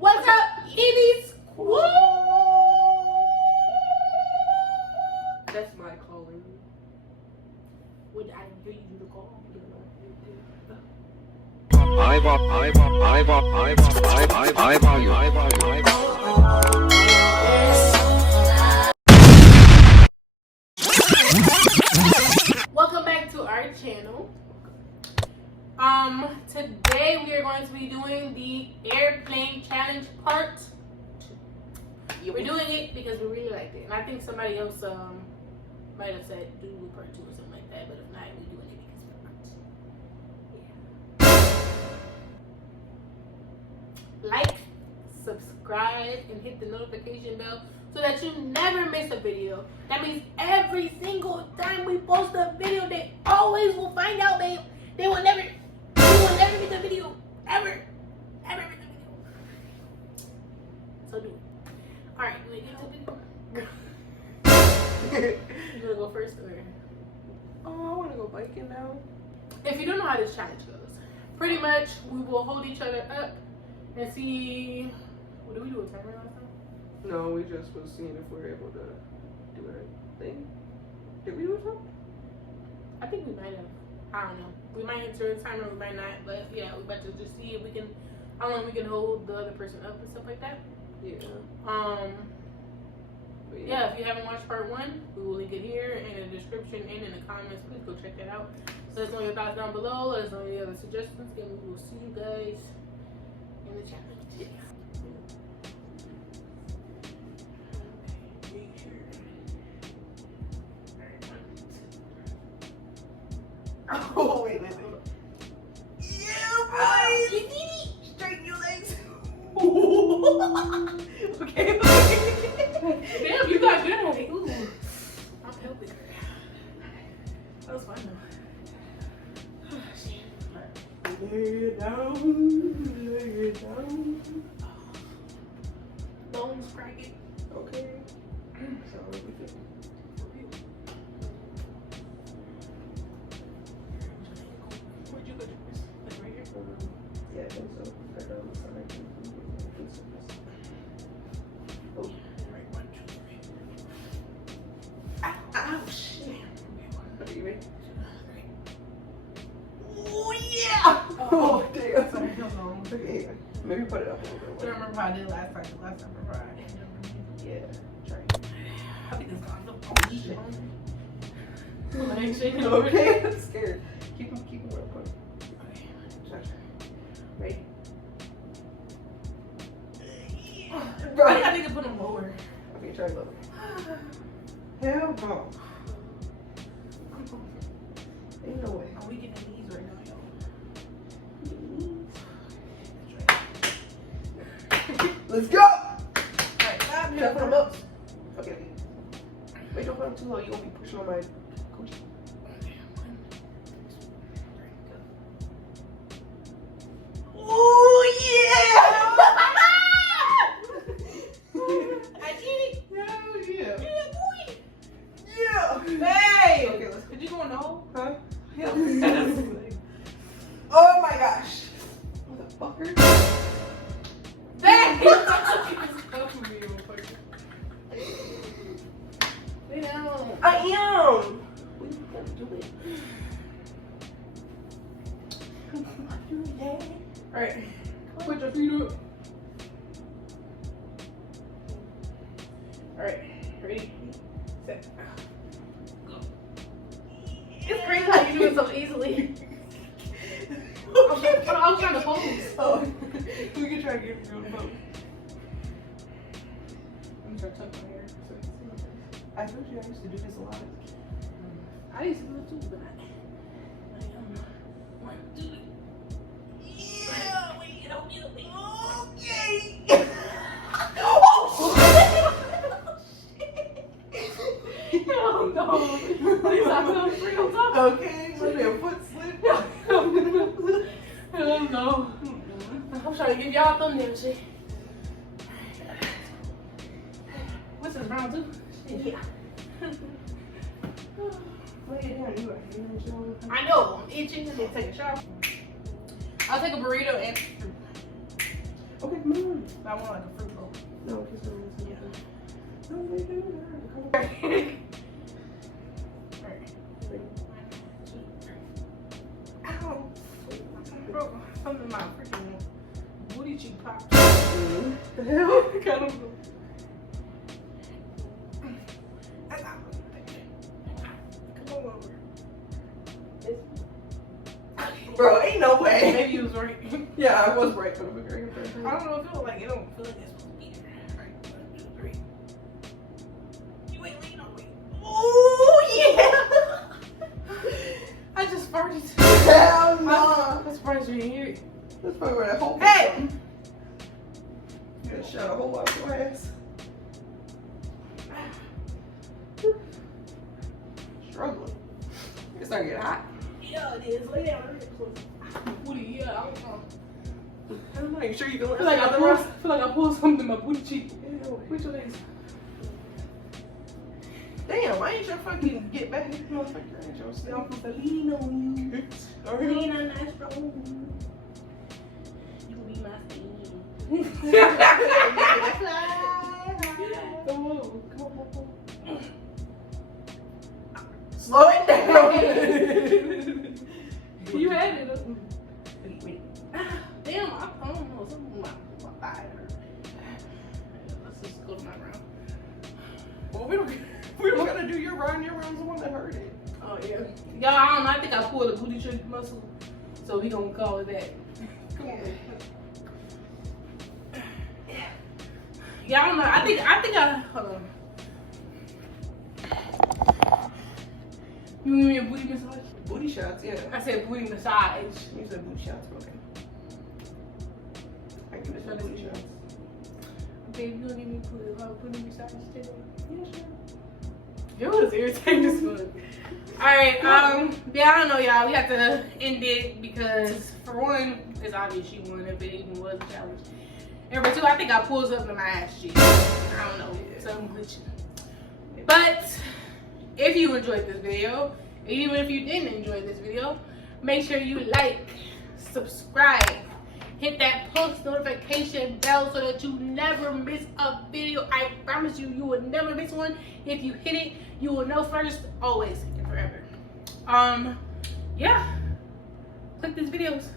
What's up, Edie's? Woo! That's my calling. Would I do you the call? Welcome back to our channel. Today we are going to be doing the airplane challenge part 2. We're doing it because we really liked it, and I think somebody else might have said do part 2 or something like that. But if not, we're doing it because we liked it. Like, subscribe, and hit the notification bell so that you never miss a video. That means every single time we post a video, they always will find out they will never miss a video. Ever miss a video. So do it. Alright, you want to get to the video? You want to go first or? Oh, I want to go biking now. If you don't know how this challenge goes, pretty much we will hold each other up and see. What did we do a timer last time? No, we just was seeing if we were able to do our thing. Did we do it? I think we might have. I don't know. We might enter a timer, we might not. But yeah, we about to just see if we can, how long we can hold the other person up and stuff like that. Yeah. Yeah, if you haven't watched part 1, we will link it here in the description and in the comments. Please go check that out. Let us know your thoughts down below. Let us know any other suggestions, and we will see you guys in the challenge. Oh, wait. Yeah, boy! Straighten your legs. Okay. Damn, you got good at it. Ooh. I'm helping. That was fun though. Oh, shit. Lay it down. Bones cracking. Okay. So we can review. Where'd you go, Chris? Like right here? Yeah, I think so. Oh. Right, 1, 2, 3. Ouch. Are you ready? 3. Oh, yeah! Oh, damn. Sorry, hold on. Okay, maybe put it up a little I bit. don't remember how I did last time. Last time, remember I did. Yeah, try it. I think it's gone. My leg's shaking over. Okay, I'm scared. Keep him real quick. Okay. Ready? I think I need to put them lower. Okay, try low. Hell no. Ain't no way. Oh, we getting these right now, yo. Let's go! Alright, 5 Should I put them up? Okay. Wait, don't put them too low. You won't be pushing on my coochie. Oh, yeah! I did it. Hell yeah. Yeah, boy. Yeah. Hey! Okay, let's go. Did you go in the hole? Huh? Hell Oh my gosh. Motherfucker. Dang! I am. We gotta do it. Alright, put your feet up. Alright, ready, set, go. It's crazy how you do it so easily. I'm trying to focus. Oh, we can try to get real close. I'm trying to tuck my hair. I told you I used to do this a lot. I used to do it too, but I am. 1, 2, 3. Yeah, wait, help me. Okay. Oh, shit. Oh, no. Please, I feel free on top. Okay, my damn foot slipped. Oh, no. I'm trying to give y'all a thumbnail shit. What's this, round 2? Yeah. Lay it down, you right here. I know, I'm itching. I'm gonna take a shower. I'll take a burrito and Okay, come on. I want like a fruit bowl. No, kiss her ass. Yeah. No, wait, come on. Alright. Ow. Bro, something in my freaking booty cheek popped. The hell? Kind of. Come on over. Bro, ain't no way. Maybe you was right. Yeah, I was right. Over here. I don't know. It feels like it don't feel like it's supposed to be there. Alright, 1, 2, 3. You ain't leaning on me. Oh, yeah. I just farted. Hell no. I'm surprised you didn't hear it. That's probably where that hole was Hey! from. You gotta shut a hole out your ass. Struggling. It's starting to get hot. Yeah, it is. Lay down. Booty, yeah, I don't know. I don't know. You sure you can I feel like I pulled something in my booty cheek. Ew. Which one is? Damn, why ain't your fucking get back? Motherfucker, ain't your I'm self. supposed to lean on you. Alright. Lean on that strong. You will be my thing. Come on, come on. Slow it down. You had it. Wait. Damn, I don't know. Something in my thigh hurt. Let's just go to my round. Well, we don't gotta do your round. Your round's the one that hurt it. Oh, yeah. Y'all, I don't know. I think I pulled a booty cheek muscle. So we gonna call it that. Come on. Yeah, I don't know. I think I hold on. You want me a booty massage? Booty shots, yeah. I said booty massage. You said booty shots, okay. I can give it some booty shots. Babe, you don't need me to put booty massage today? Yeah, sure. It was irritating as fuck. Alright, yeah, I don't know, y'all. We have to end it because, for one, it's obvious she won if it even was a challenge. And for two, I think I pulled something in my ass cheek. I don't know, something glitching. But, if you enjoyed this video, and even if you didn't enjoy this video, make sure you like, subscribe, hit that post notification bell so that you never miss a video. I promise you, you will never miss one. If you hit it, you will know first, always, and forever. Yeah. Click these videos.